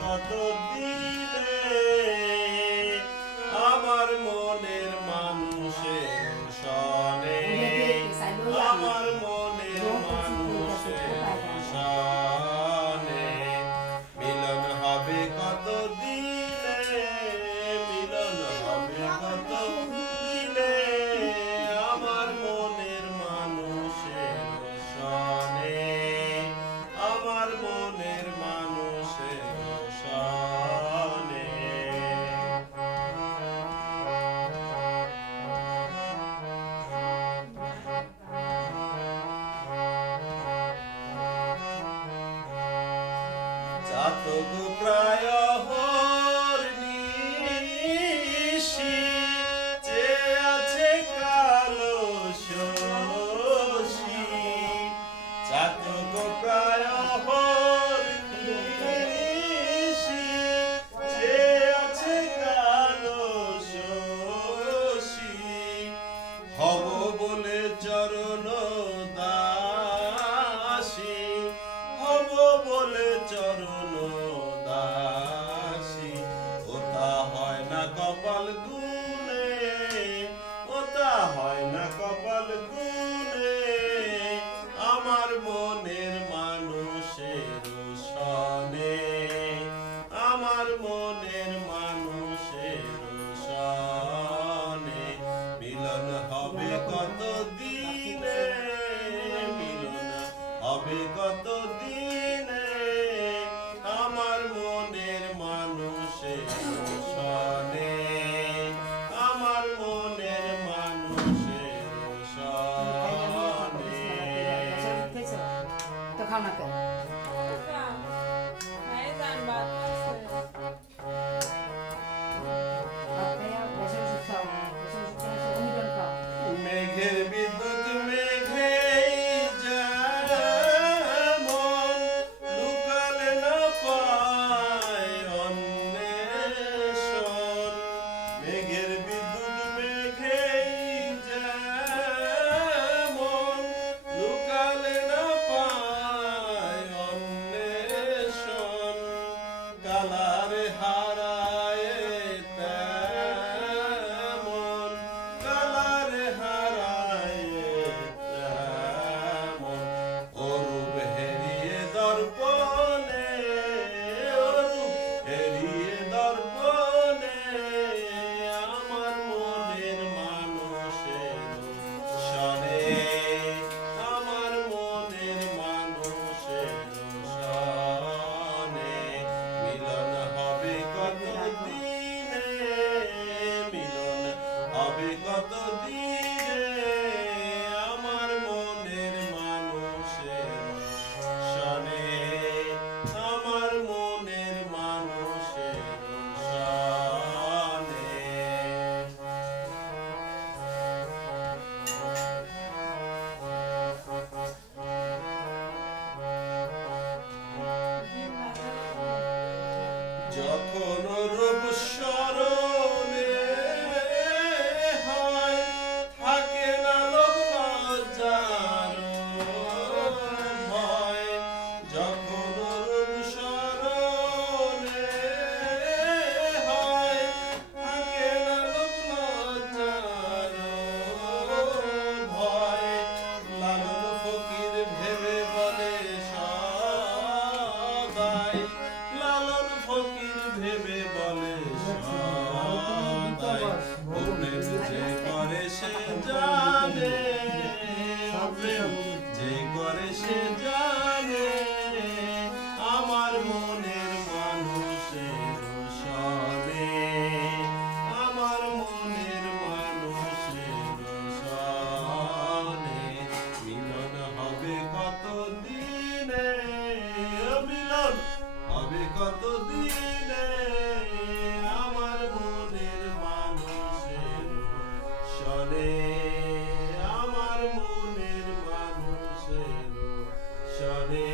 কত দিনে আমার মনের মানুষের সনে আমার মনের মানুষের সনে মিলন হবে কত দিনে মিলন হবে কত দিনে আমার মনের মানুষের সনে আমার মনের মানুষের সনে জাতক প্রায় হরনিশি যে আছে কালো শশী জাতক প্রায় হরনিশি যে আছে কালো শশী হব বলে চরণ দাসী হব বলে চরণ দাসী ওটা হয় না কপাল গুনে ওটা হয় না কপাল গুনে আমার মনের মানুষের সনে আমার মনের মানুষের সনে মিলন হবে কত দিনে মিলন হবে কত দিনে আমার মনের মানুষের সনে আমার মনের মানুষের সনে তো খাও না কেন মেঘের বিদ্যুৎ মেঘেই যেমন লুকালে না পায় অন্বেষণ মেঘের বিদ্যুৎ মেঘেই যেমন লুকালে না পায় অন্বেষণ কালারে হারায় তেমন কালারে হারায় তেমন অরূপ হেরিয়ে দর্পণে অরূপ হেরিয়ে দর্পণে আমার মনের মানুষের সনে আমার মনের মানুষের সনে মিলন হবে কত দিনে মিলন হবে কত দিনে আমার মনের মানুষের সনে আমার মনের মানুষের সনে যখন রূপ স্মরণে হয় থাকে না লোক লজ্জার ভয় যখন রূপ স্মরণে হয় থাকে না লোক লজ্জার ভয় লালন ফকির ভেবে বলে সদাই লালন ফকির ভেবে বলে সদাই প্রেম যে করে সে জানে প্রেম যে করে সে জানে আমার মনের মানুষের সনে আমার মনের মানুষের সনে মিলন হবে কত দিনে মিলন হবে কত দিনে আমার মনের মানুষের সনে আমার মনের মানুষের সনে